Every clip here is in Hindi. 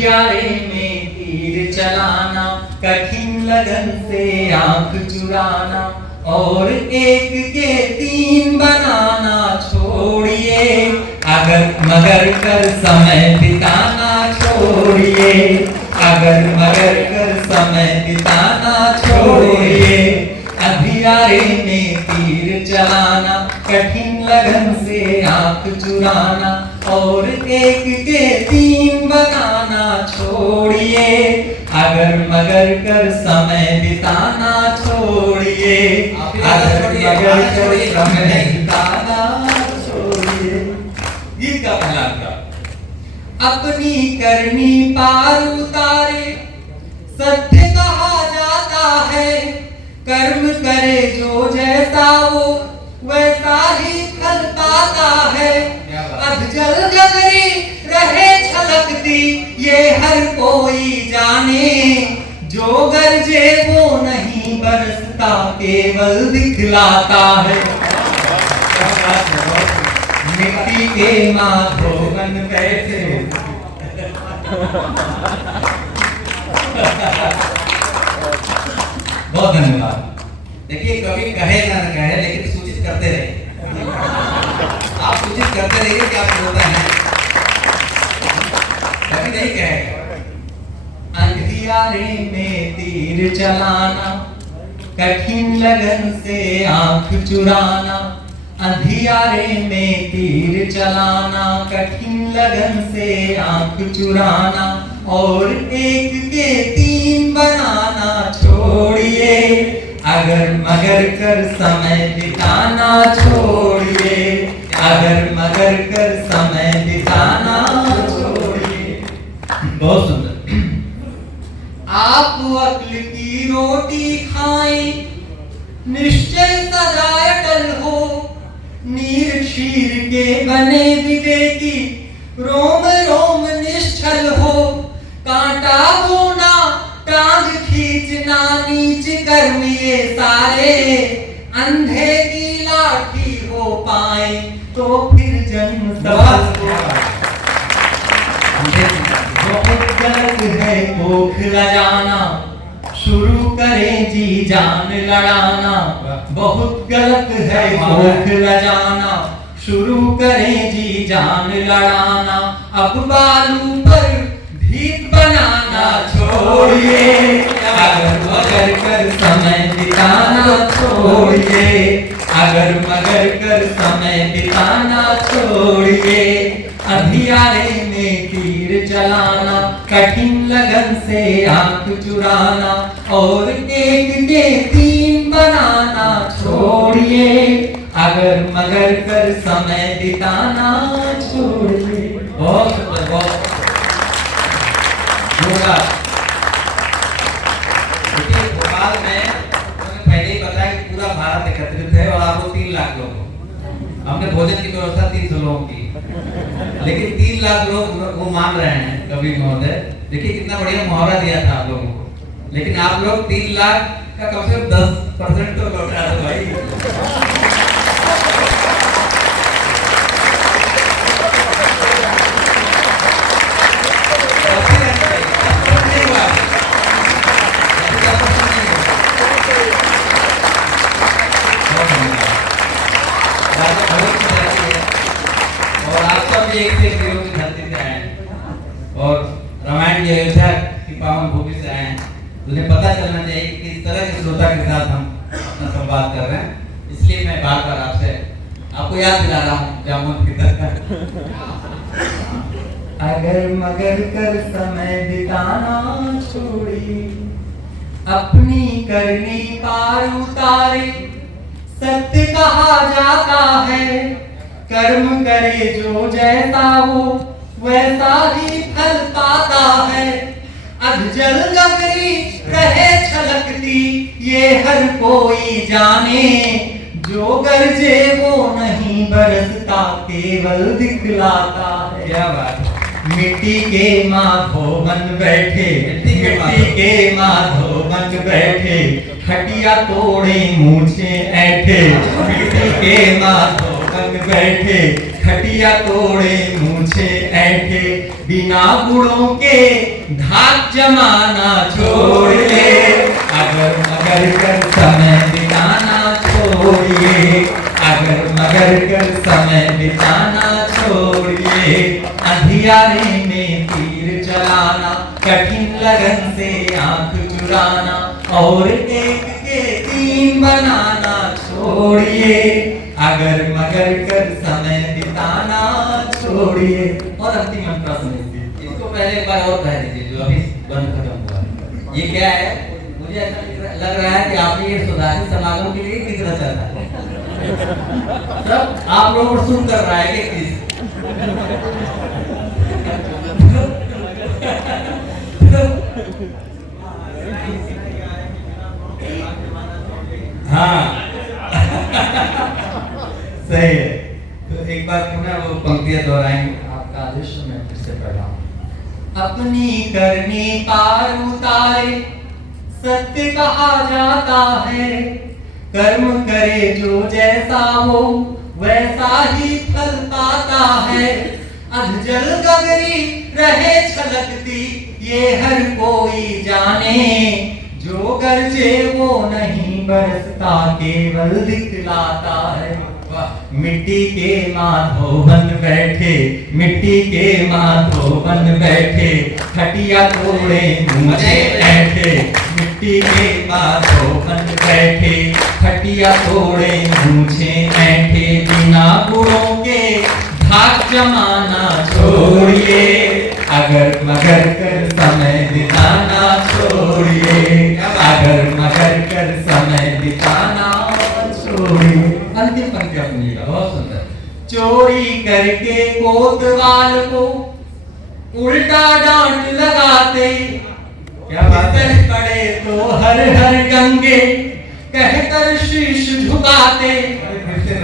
अंधियारे में तीर चलाना, कठिन लगन से आंख चुराना, और एक के तीन बनाना छोड़िए, अगर मगर कर समय बिताना छोड़िए, अगर मगर कर समय बिताना छोड़िए। अंधियारे में तीर चलाना, कठिन लगन से आंख चुराना, और एक के तीन बनाना छोड़िए, अगर मगर कर समय बिताना छोड़िए, अगर मगर कर समय बिताना छोड़िए। गीत का पहला अंतरा। अपनी करनी पार उतारे, सत्य कहा जाता है, कर्म करे जो जैसा वो वैसा ही फल पाता है। अधजल गगरी रहे छलकती ये हर कोई जाने, जो गरजे वो नहीं बरसता केवल दिखलाता है। मिट्टी के माधो बन बैठे बहुत धन्यवाद। देखिए कभी कहे ना कहे लेकिन सूचित करते रहे। आप सूचित करते रहिए कि आप होता है, कभी नहीं कहे। अंधियारे में तीर चलाना, कठिन लगन से आंख चुराना, अंधियारे में तीर चलाना, कठिन लगन से आंख चुराना, और एक के तीन बनाना छोड़िए, अगर मगर कर समय बिताना छोड़िए, अगर मगर कर समय बिताना छोड़िए। बहुत सुंदर। आप अक्ल की रोटी खाएं, निश्चय सदा अटल हो, नीर क्षीर के बने विवेकी रोम रोम निश्चल हो, कांटा बोना टांग खींचना नीच कर्म ये सारे, अंधे की लाठी हो पाए तो फिर जन्म सफल हो। बहुत गलत है खोखला जाना, शुरू करें जी जान लड़ाना, बहुत गलत है खोखला जाना, शुरू करें जी जान लड़ाना, अब बालू पर भीत बनाना छोड़िए, अगर मगर कर समय बिताना छोड़िए, अगर मगर कर समय बिताना छोड़िए। अंधियारे में तीर चलाना, कठिन लगन से आंख चुराना, और एक के तीन बनाना छोड़िए, अगर मगर कर समय बिताना छोड़िए। बहुत बहुत भोपाल में पहले ही बताया कि पूरा भारत एकत्रित है और आपको 3 लाख लोग, हमने भोजन की व्यवस्था 300 लोगों की, लेकिन 3 लाख लोग वो मान रहे हैं कवि महोदय। देखिए कितना बढ़िया मुहावरा दिया था आप लोगों को, लेकिन आप लोग 3 लाख का कम से कम 10% तो लौटा दो भाई। एक से वीरों की धरती से आए और रामायण की अयोध्या की पावन भूमि से आए हैं, तो उन्हें पता चलना चाहिए कि किस तरह के श्रोता के साथ हम अपना संवाद कर रहे हैं। इसलिए मैं बार बार आपसे आपको याद दिला रहा हूँ जामुन की तरह। अगर मगर कर समय बिताना छोड़िए, अपनी करनी पार उतारे, सत्य कहा जाता है, कर्म करे जो जैसा वो वैसा ही फल पाता है। अधजल गगरी रहे छलकती ये हर कोई जाने, जो गरजे वो नहीं बरसता केवल दिखलाता है। क्या बात है। मिट्टी के माधो बन बैठे, मिट्टी के माधो बन बैठे, खटिया तोड़े मूछे ऐठे, मिट्टी के माधो बन बैठे, खटिया तोड़े मूछे ऐठे, बिना गुणों के धाक जमाना छोड़िए, अगर मगर कर समय बिताना छोड़िए, अगर मगर कर समय बिताना छोड़िए। अंधियारे में तीर चलाना, कठिन लगन से आंख चुराना, और एक के तीन बनाना छोड़िए, अगर मगर कर समय बिताना छोड़िए। और अंतिम प्रश्न इसको पहले एक बार और कह दीजिए, जो अभी बंद खत्म हुआ। ये क्या है? मुझे ऐसा लग रहा है कि आपने ये सुधारी समागम के लिए कितना चलता है, सब आप लोगों को सुन कर रहा है कि किस हाँ सही है। तो एक बार पुनः वो पंक्तियां दोहराएंगे, आपका आदेश मैं फिर से पढ़ रहा हूं। अपनी करनी पार उतारे सत्य कहा जाता है, कर्म करे जो जैसा हो वैसा ही फल पाता है। अधजल गगरी रहे छलकती ये हर कोई जाने, जो गरजे वो नहीं बरसता केवल दिखलाता है। मिट्टी के माधो बन बैठे, मिट्टी के माधो बन बैठे, खटिया तोड़े मुझे ऐठे, मिट्टी के माधो बन बैठे, खटिया तोड़े मुझे ऐठे। बिना गुणों के धाक जमाना छोड़िए, अगर मगर कर समय बिताना छोड़िए, अगर मगर कर समय बिताना छोड़िए। अंतिम पंक्ति अपनीगा, बहुत सुंदर। चोरी करके कोतवाल को उल्टा डांट लगाते, क्या बात है? पड़े तो हर हर गंगे कहकर शीश झुकाते। फिर से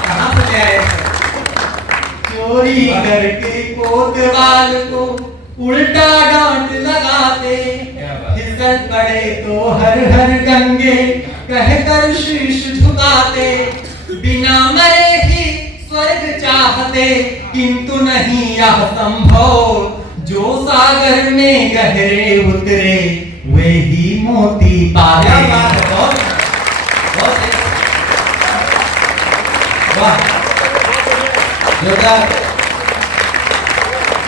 कहां से आए? चोरी करके कोतवाल को उल्टा डांट लगाते, फिसल पड़े तो हर हर गंगे कहकर शीश झुकाते। बिना मरे ही स्वर्ग चाहते किंतु नहीं यह संभव, जो सागर में गहरे उतरे वे ही मोती पाते। वाह, जोरदार,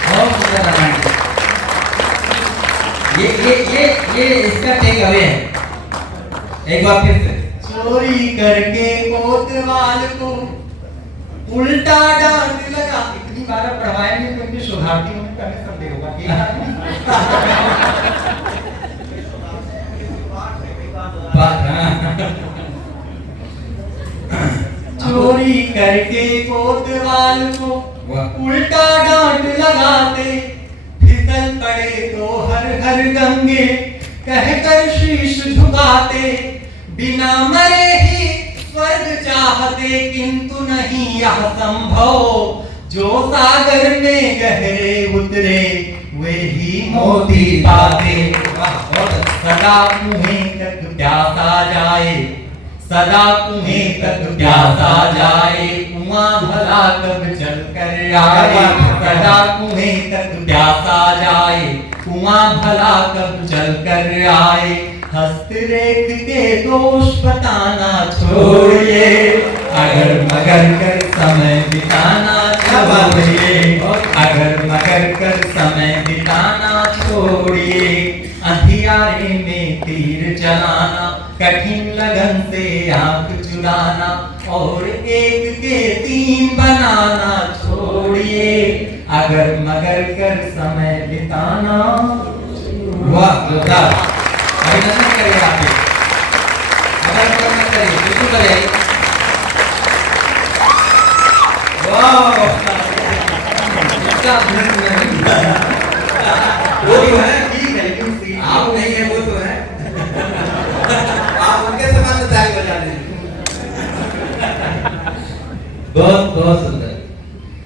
बहुत सुंदर रामायण। ये इसका टेक अवे है। एक बार फिर से। चोरी करके कोतवाल को उल्टा डांट लगा। इतनी बार पढ़वाएंगे तो इनके शोधार्थियों में करने संदेह होगा। चोरी करके कोतवाल को उल्टा डांट लगाते, फिसल पड़े तो हर हर गंगे कहकर शीश झुकाते। बिना मरे ही स्वर्ग चाहते किंतु नहीं यह संभव, जो सागर में गहरे उतरे वे ही मोती पाते। सदा तुम्हें तक प्यासा जाए, सदा तुम्हें तक प्यासा जाए, कुआं भला कब चल कर आए। सदा तुम्हें तक प्यासा जाए, कुआं भला कब चल कर आए। हस्तरेख के दोष बताना छोड़िए, अगर मगर कर समय बिताना छोड़िए, अगर मगर कर समय बिताना छोड़िए। अंधियारे में तीर चलाना, कठिन लगन से आंख चुराना, और एक के तीन बनाना छोड़िए, अगर मगर कर समय बिताना। वाह, जोरदार, अभिनंदन करिए आपके। अगर मगर करिए, बिल्कुल करिए। वाह, वो तो है, ठीक है, लेकिन आप नहीं है, वो तो है। आप उनके समान ताली बजा दीजिए। बहुत बहुत